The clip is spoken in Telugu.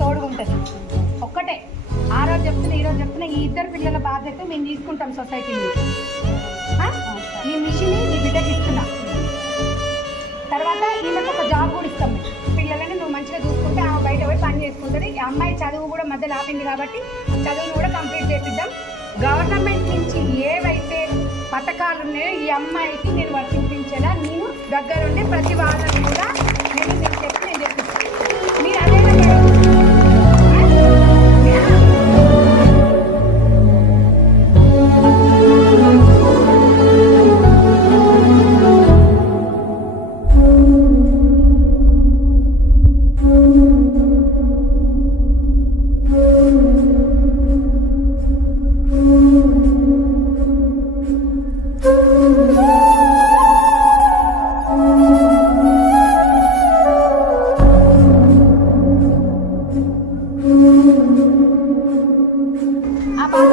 తోడుగా ఉంటుంది ఒక్కటే. ఆ రోజు చెప్తున్నా ఈ రోజు చెప్తున్నా, ఈ ఇద్దరు పిల్లల బాధ్యత మేము తీసుకుంటాం సొసైటీని. ఈ మిషన్ నీ బిడ్డకి ఇస్తున్నా. తర్వాత ఈమెకు ఒక జాబ్ కూడా ఇస్తాం. పిల్లలని నువ్వు మంచిగా చూసుకుంటే ఆమె బయట పోయి పని చేసుకుంటుంది. ఈ అమ్మాయి చదువు కూడా మధ్యలో ఆపింది కాబట్టి చదువును కూడా కంప్లీట్ చేపిద్దాం. గవర్నమెంట్ నుంచి ఏవైతే పథకాలు ఉన్నాయో ఈ అమ్మాయికి నేను వర్తించేలా నేను దగ్గరుండి ప్రతి వాళ్ళని కూడా నేను చెప్పి నేను చెప్పిస్తాను. మీరు అదే ఆ బాధ